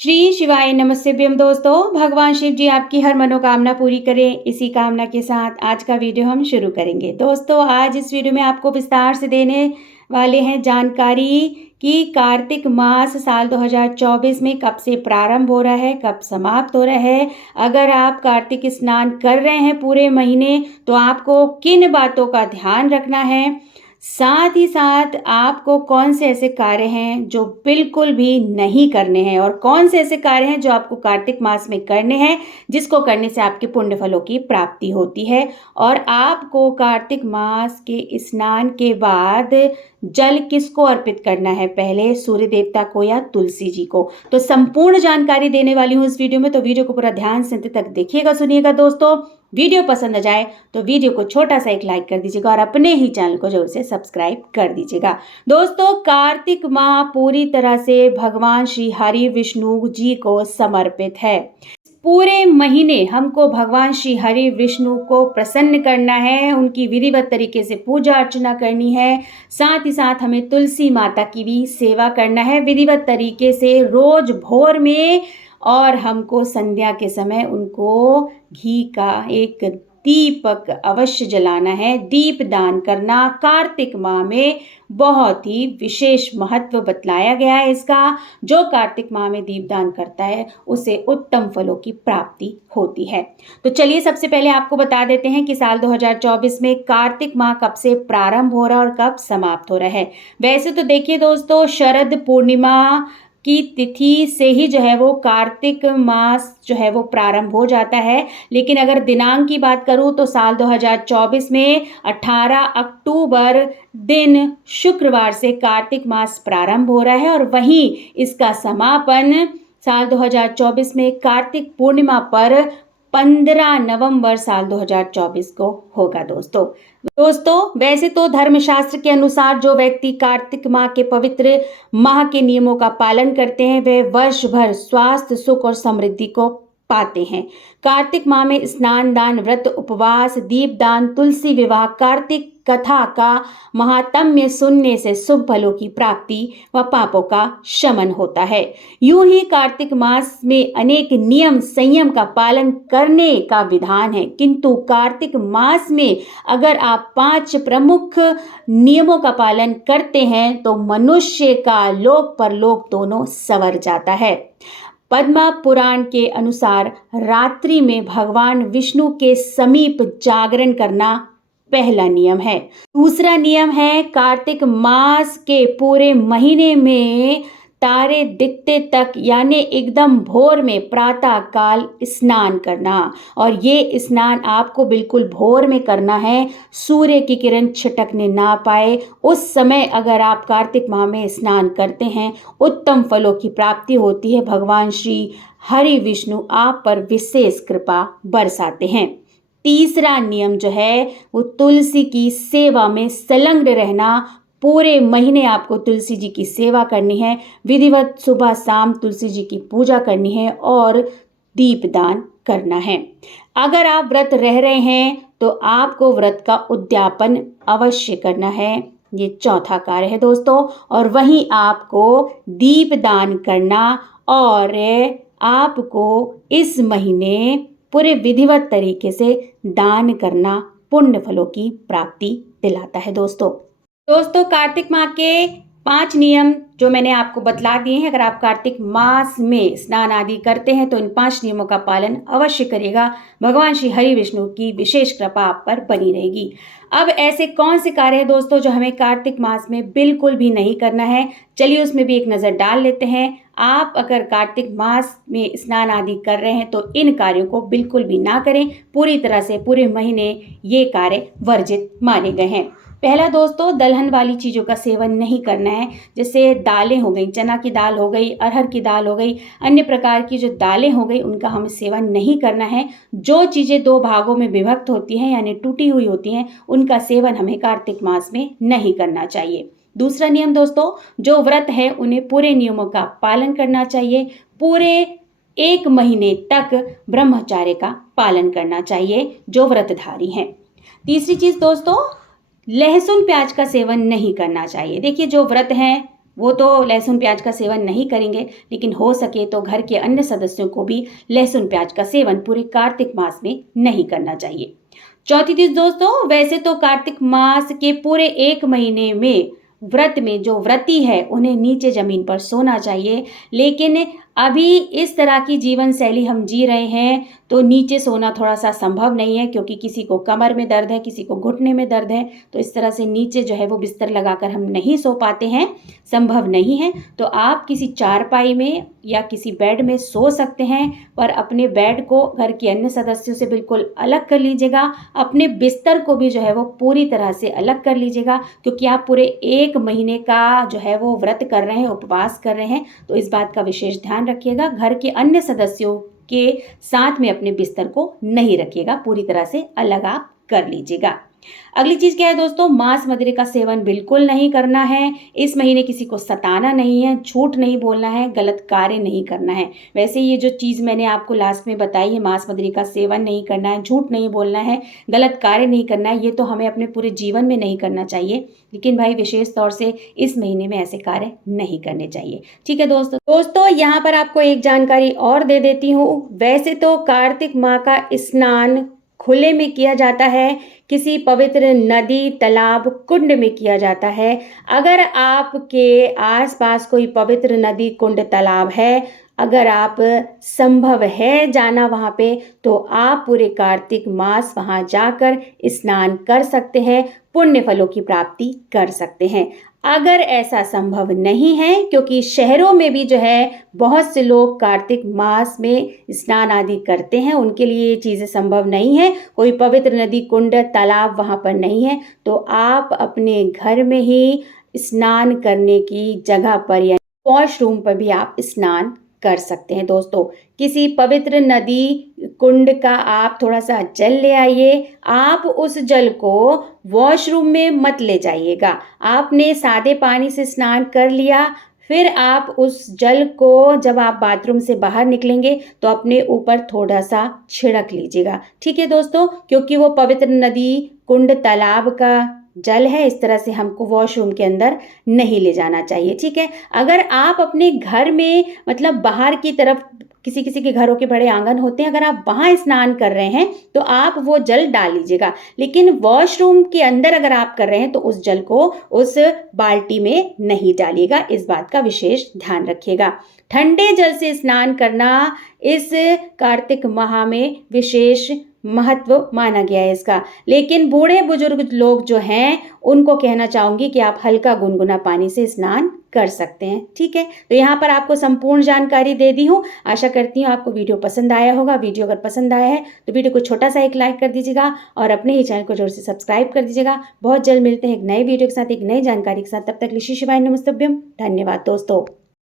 श्री शिवाय नमस्तेभ्यम दोस्तों। भगवान शिव जी आपकी हर मनोकामना पूरी करें, इसी कामना के साथ आज का वीडियो हम शुरू करेंगे। दोस्तों आज इस वीडियो में आपको विस्तार से देने वाले हैं जानकारी कि कार्तिक मास साल 2024 में कब से प्रारंभ हो रहा है, कब समाप्त हो रहा है। अगर आप कार्तिक स्नान कर रहे हैं पूरे महीने तो आपको किन बातों का ध्यान रखना है, साथ ही साथ आपको कौन से ऐसे कार्य हैं जो बिल्कुल भी नहीं करने हैं और कौन से ऐसे कार्य हैं जो आपको कार्तिक मास में करने हैं जिसको करने से आपके पुण्य फलों की प्राप्ति होती है। और आपको कार्तिक मास के स्नान के बाद जल किसको अर्पित करना है, पहले सूर्य देवता को या तुलसी जी को। तो संपूर्ण जानकारी देने वाली हूँ इस वीडियो में, तो वीडियो को पूरा ध्यान से अंत तक देखिएगा, सुनिएगा। दोस्तों वीडियो पसंद आ जाए तो वीडियो को छोटा सा एक लाइक कर दीजिएगा और अपने ही चैनल को जरूर से सब्सक्राइब कर दीजिएगा। दोस्तों कार्तिक माह पूरी तरह से भगवान श्री हरि विष्णु जी को समर्पित है। पूरे महीने हमको भगवान श्री हरि विष्णु को प्रसन्न करना है, उनकी विधिवत तरीके से पूजा अर्चना करनी है। साथ ही साथ हमें तुलसी माता की भी सेवा करना है विधिवत तरीके से रोज भोर में, और हमको संध्या के समय उनको घी का एक दीपक अवश्य जलाना है। दीप दान करना कार्तिक माह में बहुत ही विशेष महत्व बतलाया गया है इसका। जो कार्तिक माह में दीप दान करता है उसे उत्तम फलों की प्राप्ति होती है। तो चलिए सबसे पहले आपको बता देते हैं कि साल 2024 में कार्तिक माह कब से प्रारंभ हो रहा है और कब समाप्त हो रहा है। वैसे तो देखिए दोस्तों, शरद पूर्णिमा की तिथि से ही जो है वो कार्तिक मास जो है वो प्रारंभ हो जाता है, लेकिन अगर दिनांक की बात करूं तो साल 2024 में 18 अक्टूबर दिन शुक्रवार से कार्तिक मास प्रारंभ हो रहा है और वहीं इसका समापन साल 2024 में कार्तिक पूर्णिमा पर 15 नवंबर साल 2024 को होगा। दोस्तों वैसे तो धर्मशास्त्र के अनुसार जो व्यक्ति कार्तिक माह के पवित्र माह के नियमों का पालन करते हैं वे वर्ष भर स्वास्थ्य, सुख और समृद्धि को पाते हैं। कार्तिक माह में स्नान दान, व्रत, उपवास, दीपदान, तुलसी विवाह, कार्तिक कथा का महात्म्य सुनने से शुभ फलों की प्राप्ति व पापों का शमन होता है। यूं ही कार्तिक मास में अनेक नियम संयम का पालन करने का विधान है, किंतु कार्तिक मास में अगर आप 5 प्रमुख नियमों का पालन करते हैं तो मनुष्य का लोक परलोक दोनों संवर जाता है। पद्म पुराण के अनुसार रात्रि में भगवान विष्णु के समीप जागरण करना पहला नियम है। दूसरा नियम है कार्तिक मास के पूरे महीने में तारे दिखते तक यानी एकदम भोर में प्रातः काल स्नान करना, और ये स्नान आपको बिल्कुल भोर में करना है, सूर्य की किरण छिटकने ना पाए उस समय अगर आप कार्तिक माह में स्नान करते हैं उत्तम फलों की प्राप्ति होती है। भगवान श्री हरि विष्णु आप पर विशेष कृपा बरसाते हैं। तीसरा नियम जो है वो तुलसी की सेवा में संलग्न रहना। पूरे महीने आपको तुलसी जी की सेवा करनी है, विधिवत सुबह शाम तुलसी जी की पूजा करनी है और दीपदान करना है। अगर आप व्रत रह रहे हैं तो आपको व्रत का उद्यापन अवश्य करना है, ये चौथा कार्य है दोस्तों। और वहीं आपको दीपदान करना और आपको इस महीने पूरे विधिवत तरीके से दान करना पुण्य फलों की प्राप्ति दिलाता है। दोस्तों कार्तिक माह के 5 नियम जो मैंने आपको बतला दिए हैं, अगर आप कार्तिक मास में स्नान आदि करते हैं तो इन 5 नियमों का पालन अवश्य करिएगा। भगवान श्री हरि विष्णु की विशेष कृपा आप पर बनी रहेगी। अब ऐसे कौन से कार्य हैं दोस्तों जो हमें कार्तिक मास में बिल्कुल भी नहीं करना है, चलिए उसमें भी एक नज़र डाल लेते हैं। आप अगर कार्तिक मास में स्नान आदि कर रहे हैं तो इन कार्यों को बिल्कुल भी ना करें, पूरी तरह से पूरे महीने ये कार्य वर्जित माने गए हैं। पहला दोस्तों, दलहन वाली चीज़ों का सेवन नहीं करना है, जैसे दालें हो गई, चना की दाल हो गई, अरहर की दाल हो गई, अन्य प्रकार की जो दालें हो गई उनका हमें सेवन नहीं करना है। जो चीज़ें 2 भागों में विभक्त होती हैं यानी टूटी हुई होती हैं उनका सेवन हमें कार्तिक मास में नहीं करना चाहिए। दूसरा नियम दोस्तों, जो व्रत है उन्हें पूरे नियमों का पालन करना चाहिए, पूरे 1 महीने तक ब्रह्मचर्य का पालन करना चाहिए जो व्रतधारी हैं। तीसरी चीज़ दोस्तों, लहसुन प्याज का सेवन नहीं करना चाहिए। देखिए जो व्रत हैं वो तो लहसुन प्याज का सेवन नहीं करेंगे, लेकिन हो सके तो घर के अन्य सदस्यों को भी लहसुन प्याज का सेवन पूरे कार्तिक मास में नहीं करना चाहिए। चौथी चीज दोस्तों, वैसे तो कार्तिक मास के पूरे 1 महीने में व्रत में जो व्रती है उन्हें नीचे जमीन पर सोना चाहिए, लेकिन अभी इस तरह की जीवन शैली हम जी रहे हैं तो नीचे सोना थोड़ा सा संभव नहीं है, क्योंकि किसी को कमर में दर्द है, किसी को घुटने में दर्द है, तो इस तरह से नीचे जो है वो बिस्तर लगाकर हम नहीं सो पाते हैं, संभव नहीं है। तो आप किसी चारपाई में या किसी बेड में सो सकते हैं, पर अपने बेड को घर के अन्य सदस्यों से बिल्कुल अलग कर लीजिएगा। अपने बिस्तर को भी जो है वो पूरी तरह से अलग कर लीजिएगा, क्योंकि आप पूरे 1 महीने का जो है वो व्रत कर रहे हैं, उपवास कर रहे हैं, तो इस बात का विशेष ध्यान रखिएगा। घर के अन्य सदस्यों के साथ में अपने बिस्तर को नहीं रखिएगा, पूरी तरह से अलग आप कर लीजिएगा। अगली चीज क्या है दोस्तों, मांस मदिरे का सेवन बिल्कुल नहीं करना है। इस महीने किसी को सताना नहीं है, झूठ नहीं बोलना है, गलत कार्य नहीं करना है। वैसे ये जो चीज मैंने आपको लास्ट में बताई है, मांस मदिरे का सेवन नहीं करना है, झूठ नहीं बोलना है, गलत कार्य नहीं करना है, ये तो हमें अपने पूरे जीवन में नहीं करना चाहिए, लेकिन भाई विशेष तौर से इस महीने में ऐसे कार्य नहीं करने चाहिए। ठीक है दोस्तों यहाँ पर आपको एक जानकारी और दे देती हूँ। वैसे तो कार्तिक माह का स्नान खुले में किया जाता है, किसी पवित्र नदी, तालाब, कुंड में किया जाता है। अगर आपके आसपास कोई पवित्र नदी, कुंड, तालाब है, अगर आप संभव है जाना वहाँ पे, तो आप पूरे कार्तिक मास वहाँ जाकर स्नान कर सकते हैं, पुण्य फलों की प्राप्ति कर सकते हैं। अगर ऐसा संभव नहीं है, क्योंकि शहरों में भी जो है बहुत से लोग कार्तिक मास में स्नान आदि करते हैं, उनके लिए ये चीज़ें संभव नहीं है, कोई पवित्र नदी, कुंड, तालाब वहाँ पर नहीं है, तो आप अपने घर में ही स्नान करने की जगह पर या वॉशरूम पर भी आप स्नान कर सकते हैं। दोस्तों किसी पवित्र नदी, कुंड का आप थोड़ा सा जल ले आइए। आप उस जल को वॉशरूम में मत ले जाइएगा। आपने सादे पानी से स्नान कर लिया, फिर आप उस जल को जब आप बाथरूम से बाहर निकलेंगे तो अपने ऊपर थोड़ा सा छिड़क लीजिएगा। ठीक है दोस्तों, क्योंकि वो पवित्र नदी, कुंड, तालाब का जल है, इस तरह से हमको वॉशरूम के अंदर नहीं ले जाना चाहिए। ठीक है, अगर आप अपने घर में मतलब बाहर की तरफ, किसी किसी के घरों के बड़े आंगन होते हैं, अगर आप वहाँ स्नान कर रहे हैं तो आप वो जल डाल लीजिएगा, लेकिन वॉशरूम के अंदर अगर आप कर रहे हैं तो उस जल को उस बाल्टी में नहीं डालिएगा। इस बात का विशेष ध्यान रखिएगा। ठंडे जल से स्नान करना इस कार्तिक माह में विशेष महत्व माना गया है इसका, लेकिन बूढ़े बुजुर्ग लोग जो हैं उनको कहना चाहूँगी कि आप हल्का गुनगुना पानी से स्नान कर सकते हैं। ठीक है, तो यहाँ पर आपको संपूर्ण जानकारी दे दी हूँ। आशा करती हूँ आपको वीडियो पसंद आया होगा। वीडियो अगर पसंद आया है तो वीडियो को छोटा सा एक लाइक कर दीजिएगा और अपने ही चैनल को जोर से सब्सक्राइब कर दीजिएगा। बहुत जल्द मिलते हैं एक नए वीडियो के साथ, एक नई जानकारी के साथ। तब तक शिवाय नमस्तुभ्यम। धन्यवाद दोस्तों।